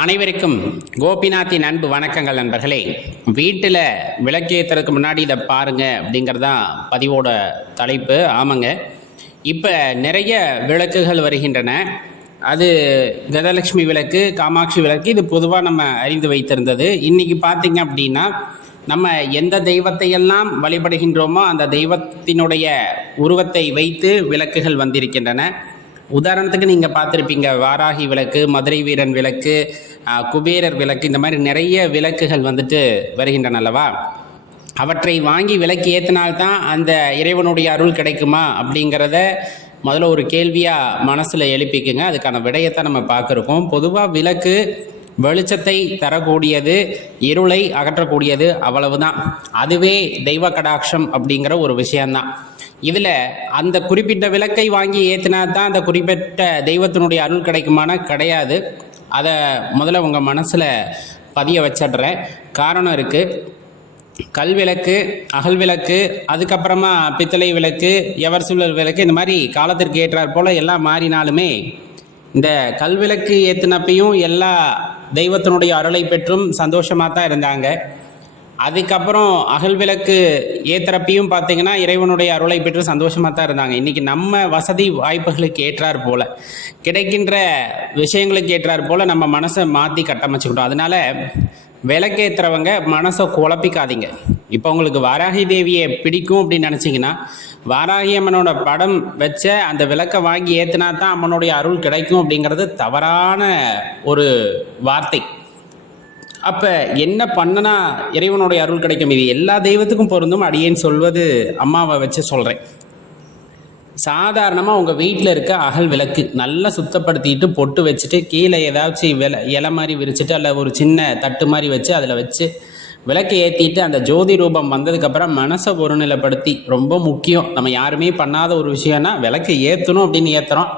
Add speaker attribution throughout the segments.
Speaker 1: அனைவருக்கும் கோபிநாத்தின் அன்பு வணக்கங்கள் நண்பர்களே. வீட்டில் விளக்கேற்றுறதுக்கு முன்னாடி இதை பாருங்க அப்படிங்கிறது தான் பதிவோட தலைப்பு. ஆமாங்க. இப்போ நிறைய விளக்குகள் வருகின்றன. அது கஜலட்சுமி விளக்கு காமாட்சி விளக்கு இது பொதுவாக நம்ம அறிந்து வைத்திருந்தது. இன்றைக்கி பார்த்தீங்க அப்படின்னா நம்ம எந்த தெய்வத்தையெல்லாம் வழிபடுகின்றோமோ அந்த தெய்வத்தினுடைய உருவத்தை வைத்து விளக்குகள் வந்திருக்கின்றன. உதாரணத்துக்கு நீங்கள் பார்த்துருப்பீங்க வாராகி விளக்கு மதுரை வீரன் விளக்கு குபேரர் விளக்கு இந்த மாதிரி நிறைய விளக்குகள் வந்துட்டு வருகின்றன அல்லவா? அவற்றை வாங்கி விளக்கு ஏற்றினால்தான் அந்த இறைவனுடைய அருள் கிடைக்குமா அப்படிங்கிறத முதல்ல ஒரு கேள்வியாக மனசில் எழுப்பிக்குங்க. அதுக்கான விடயத்தை நம்ம பார்க்குறோம் பொதுவாக விளக்கு வெளிச்சத்தை தரக்கூடியது இருளை அகற்றக்கூடியது அவ்வளவுதான். அதுவே தெய்வ கடாட்சம் அப்படிங்கிற ஒரு விஷயம்தான். இதில் அந்த குறிப்பிட்ட விளக்கை வாங்கி ஏற்றினா தான் அந்த குறிப்பிட்ட தெய்வத்தினுடைய அருள் கிடைக்குமானா கிடையாது. அதை முதல்ல உங்கள் மனசில் பதிய வச்சிடுறேன். காரணம் இருக்குது கல் விளக்கு அகல் விளக்கு அதுக்கப்புறமா பித்தளை விளக்கு எவர் சுழல் விளக்கு இந்த மாதிரி காலத்திற்கு ஏற்றாற் போல் எல்லாம் மாறினாலுமே இந்த கல் விளக்கு ஏற்றினப்பையும் எல்லா தெய்வத்தினுடைய அருளை பெற்றும் சந்தோஷமாக தான் இருந்தாங்க. அதுக்கப்புறம் அகல் விளக்கு ஏத்துறப்பையும் பார்த்தீங்கன்னா இறைவனுடைய அருளை பெற்று சந்தோஷமாக தான் இருந்தாங்க. இன்றைக்கி நம்ம வசதி வாய்ப்புகளுக்கு ஏற்றார் போல் கிடைக்கின்ற விஷயங்களுக்கு ஏற்றார் போல் நம்ம மனசை மாற்றி கட்டமைச்சுக்கிட்டோம். அதனால விளக்கேற்றுறவங்க மனசை குழப்பிக்காதீங்க. இப்போ உங்களுக்கு வாராகி தேவியை பிடிக்கும் அப்படின்னு நினச்சிங்கன்னா வாராகி அம்மனோட படம் வச்ச அந்த விளக்கை வாங்கி ஏற்றினா தான் அம்மனுடைய அருள் கிடைக்கும் அப்படிங்கிறது தவறான ஒரு வார்த்தை. அப்போ என்ன பண்ணனா இறைவனுடைய அருள் கிடைக்கும். இது எல்லா தெய்வத்துக்கும் பொருந்தும். அடியேன் சொல்வது அம்மாவை வச்சு சொல்கிறேன் சாதாரணமாக உங்கள் வீட்டில் இருக்க அகல் விளக்கு நல்லா சுத்தப்படுத்திட்டு பொட்டு வச்சுட்டு கீழே ஏதாச்சும் வில இலை மாதிரி விரிச்சிட்டு அல்ல ஒரு சின்ன தட்டு மாதிரி வச்சு அதில் வச்சு விளக்கு ஏற்றிட்டு அந்த ஜோதி ரூபம் வந்ததுக்கப்புறம் மனசை ஒருநிலைப்படுத்தி ரொம்ப முக்கியம். நம்ம யாருமே பண்ணாத ஒரு விஷயம்னா விளக்கு ஏற்றணும் அப்படின்னு ஏற்றுறோம்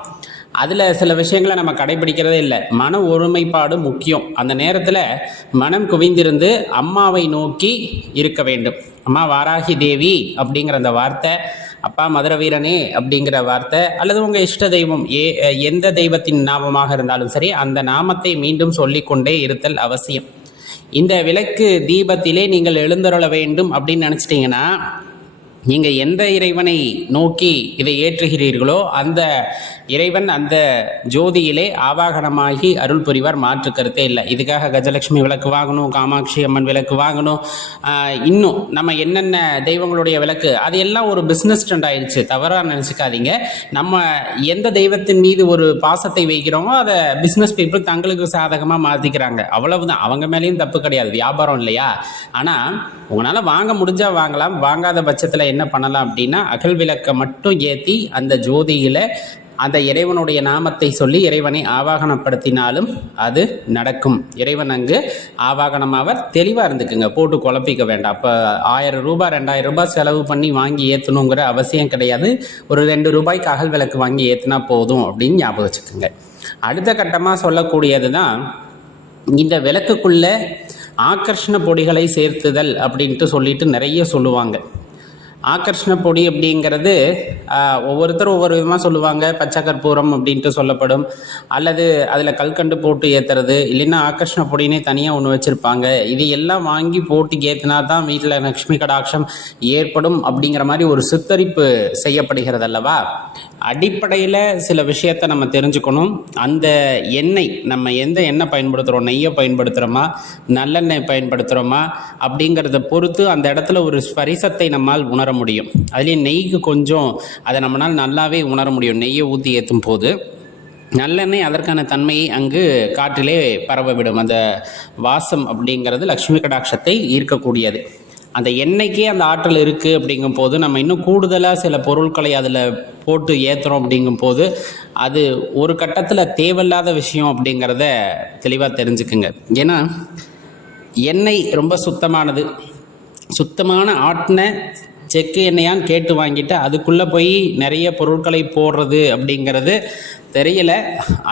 Speaker 1: அதில் சில விஷயங்களை நம்ம கடைபிடிக்கிறதே இல்லை. மன ஒருமைப்பாடு முக்கியம். அந்த நேரத்தில் மனம் குவிந்திருந்து அம்மாவை நோக்கி இருக்க வேண்டும். அம்மா வாராகி தேவி அப்படிங்கிற அந்த வார்த்தை அப்பா மதுர வீரனே அப்படிங்கிற வார்த்தை அல்லது உங்கள் இஷ்ட தெய்வம் ஏ எந்த தெய்வத்தின் நாமமாக இருந்தாலும் சரி அந்த நாமத்தை மீண்டும் சொல்லிக்கொண்டே இருத்தல் அவசியம். இந்த விளக்கு தீபத்திலே நீங்கள் எழுந்தருள வேண்டும் அப்படின்னு நினச்சிட்டிங்கன்னா நீங்கள் எந்த இறைவனை நோக்கி இதை ஏற்றுகிறீர்களோ அந்த இறைவன் அந்த ஜோதியிலே ஆவாகனமாகி அருள் புரிவார். மாற்று கருத்தே இல்லை. இதுக்காக கஜலட்சுமி விளக்கு வாங்கணும் காமாட்சி அம்மன் விளக்கு வாங்கணும். இன்னும் நம்ம என்னென்ன தெய்வங்களுடைய விளக்கு அது எல்லாம் ஒரு பிஸ்னஸ் ட்ரெண்ட் ஆயிடுச்சு. தவறாக நினச்சிக்காதீங்க. நம்ம எந்த தெய்வத்தின் மீது ஒரு பாசத்தை வைக்கிறோமோ அதை பிஸ்னஸ் பீப்புள் தங்களுக்கு சாதகமாக மாற்றிக்கிறாங்க அவ்வளவுதான். அவங்க மேலேயும் தப்பு கிடையாது. வியாபாரம் இல்லையா? ஆனால் உங்களால் வாங்க முடிஞ்சால் வாங்கலாம். வாங்காத பட்சத்தில் என்ன பண்ணலாம் அப்படின்னா அகல் விளக்கை மட்டும் ஏற்றி அந்த ஜோதியில் அந்த இறைவனுடைய நாமத்தை சொல்லி இறைவனை ஆவாகனப்படுத்தினாலும் அது நடக்கும். இறைவன் அங்கு ஆவாகனமாவர் தெளிவாக இருந்துக்குங்க. போட்டு குழப்பிக்க வேண்டாம். அப்போ ஆயிரம் ரூபாய் ரெண்டாயிரம் ரூபாய் செலவு பண்ணி வாங்கி ஏற்றணுங்கிற அவசியம் கிடையாது. ஒரு ரெண்டு ரூபாய்க்கு அகல் விளக்கு வாங்கி ஏற்றினா போதும் அப்படின்னு ஞாபகம் வச்சுக்கோங்க. அடுத்த கட்டமாக சொல்லக்கூடியது தான் இந்த விளக்குக்குள்ள ஆக்கர்ஷண பொடிகளை சேர்த்துதல் அப்படின்ட்டு சொல்லிட்டு நிறைய சொல்லுவாங்க. ஆக்கர்ஷண பொடி அப்படிங்கிறது ஒவ்வொருத்தரும் ஒவ்வொரு விதமாக சொல்லுவாங்க. பச்சை கற்பூரம் அப்படின்ட்டு சொல்லப்படும். அல்லது அதில் கல்கண்டு போட்டு ஏற்றுறது இல்லைன்னா ஆகர்ஷ்ண பொடினே தனியாக ஒன்று வச்சுருப்பாங்க. இது எல்லாம் வாங்கி போட்டு ஏற்றினா தான் வீட்டில் லக்ஷ்மி கடாட்சம் ஏற்படும் அப்படிங்கிற மாதிரி ஒரு சித்தரிப்பு செய்யப்படுகிறது அல்லவா அடிப்படையில் சில விஷயத்தை நம்ம தெரிஞ்சுக்கணும். அந்த எண்ணெய் நம்ம எந்த எண்ணெய் பயன்படுத்துகிறோம் நெய்யை பயன்படுத்துகிறோமா நல்லெண்ணெய் பயன்படுத்துகிறோமா அப்படிங்கிறத பொறுத்து அந்த இடத்துல ஒரு ஸ்பரிசத்தை நம்மால் உணர முடியும். அதுலேயும் நெய்க்கு கொஞ்சம் அதை நம்மளால் நல்லாவே உணர முடியும். நெய்யை ஊற்றி ஏற்றும் போது. நல்லெண்ணெய் அதற்கான தன்மையை அங்கு காற்றிலே பரவவிடும் அந்த வாசம் அப்படிங்கிறது லக்ஷ்மி கடாட்சத்தை ஈர்க்கக்கூடியது. அந்த எண்ணெய்க்கே அந்த ஆற்றல் இருக்குது அப்படிங்கும் போது நம்ம இன்னும் கூடுதலாக சில பொருட்களை அதில் போட்டு ஏற்றுறோம் அப்படிங்கும் போது அது ஒரு கட்டத்தில் தேவையில்லாத விஷயம் அப்படிங்கிறத தெளிவாக தெரிஞ்சுக்குங்க. ஏன்னா எண்ணெய் ரொம்ப சுத்தமானது. சுத்தமான ஆட்டின செக்கு எண்ணெயான்னு கேட்டு வாங்கிட்டு அதுக்குள்ளே போய் நிறைய பொருட்களை போடுறது அப்படிங்கிறது தெரியல.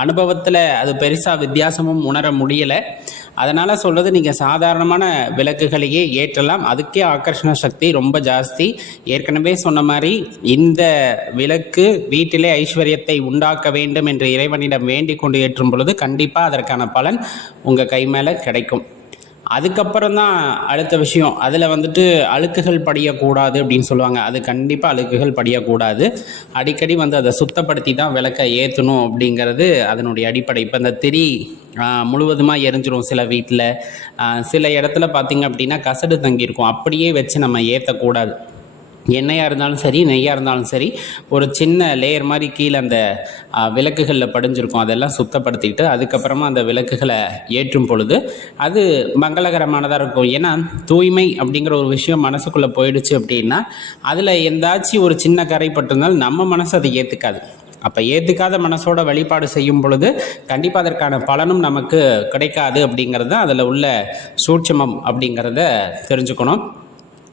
Speaker 1: அனுபவத்தில் அது பெருசாக வித்தியாசமும் உணர முடியலை. அதனால் சொல்கிறது நீங்கள் சாதாரணமான விளக்குகளையே ஏற்றலாம். அதுக்கே ஆக்கர்ஷண சக்தி ரொம்ப ஜாஸ்தி. ஏற்கனவே சொன்ன மாதிரி இந்த விளக்கு வீட்டிலே ஐஸ்வர்யத்தை உண்டாக்க வேண்டும் என்று இறைவனிடம் வேண்டிக் கொண்டு ஏற்றும் பொழுது கண்டிப்பாக அதற்கான பலன் உங்கள் கை மேலே கிடைக்கும். அதுக்கப்புறம் தான் அடுத்த விஷயம். அதில் வந்துட்டு அழுக்குகள் படியக்கூடாது அப்படின்னு சொல்லுவாங்க. அது கண்டிப்பாக அழுக்குகள் படியக்கூடாது. அடிக்கடி வந்து அதை சுத்தப்படுத்தி தான் விளக்கை ஏற்றணும் அப்படிங்கிறது அதனுடைய அடிப்படை. இப்போ இந்த திரி முழுவதுமாக எரிஞ்சிரும் சில வீட்டில் சில இடத்துல பார்த்திங்க அப்படின்னா கசடு தங்கியிருக்கும். அப்படியே வச்சு நம்ம ஏற்றக்கூடாது எண்ணெயாக இருந்தாலும் சரி நெய்யாக இருந்தாலும் சரி ஒரு சின்ன லேயர் மாதிரி கீழே அந்த விளக்குகளில் படிஞ்சிருக்கும். அதெல்லாம் சுத்தப்படுத்திட்டு அதுக்கப்புறமா அந்த விளக்குகளை ஏற்றும் பொழுது அது மங்களகரமானதாக இருக்கும். ஏன்னா தூய்மை அப்படிங்கிற ஒரு விஷயம் மனசுக்குள்ளே போயிடுச்சு அப்படின்னா அதில் எந்தாச்சும் ஒரு சின்ன கரை பட்டிருந்தாலும் நம்ம மனசு அதை ஏற்றுக்காது அப்போ ஏற்றுக்காத மனசோட வழிபாடு செய்யும் பொழுது கண்டிப்பாக அதற்கான பலனும் நமக்கு கிடைக்காது அப்படிங்கிறது தான் அதில் உள்ள சூட்சமம் அப்படிங்கிறத தெரிஞ்சுக்கணும்.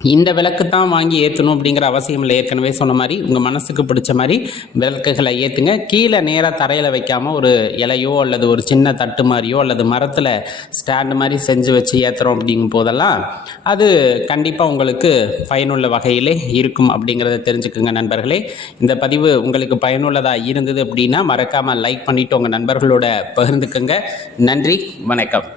Speaker 1: இந்த விளக்கு தான் வாங்கி ஏற்றணும் அப்படிங்கிற அவசியம் இல்லை. ஏற்கனவே சொன்ன மாதிரி உங்கள் மனசுக்கு பிடிச்ச மாதிரி விளக்குகளை ஏற்றுங்க கீழே நேராக தரையில் வைக்காமல் ஒரு இலையோ அல்லது ஒரு சின்ன தட்டு மாதிரியோ அல்லது மரத்தில் ஸ்டாண்டு மாதிரி செஞ்சு வச்சு ஏற்றுறோம் அப்படிங்கும் போதெல்லாம் அது கண்டிப்பாக உங்களுக்கு பயனுள்ள வகையிலே இருக்கும் அப்படிங்கிறத தெரிஞ்சுக்குங்க நண்பர்களே. இந்த பதிவு உங்களுக்கு பயனுள்ளதாக இருந்தது அப்படின்னா மறக்காமல் லைக் பண்ணிவிட்டு உங்கள் நண்பர்களோட பகிர்ந்துக்குங்க. நன்றி வணக்கம்.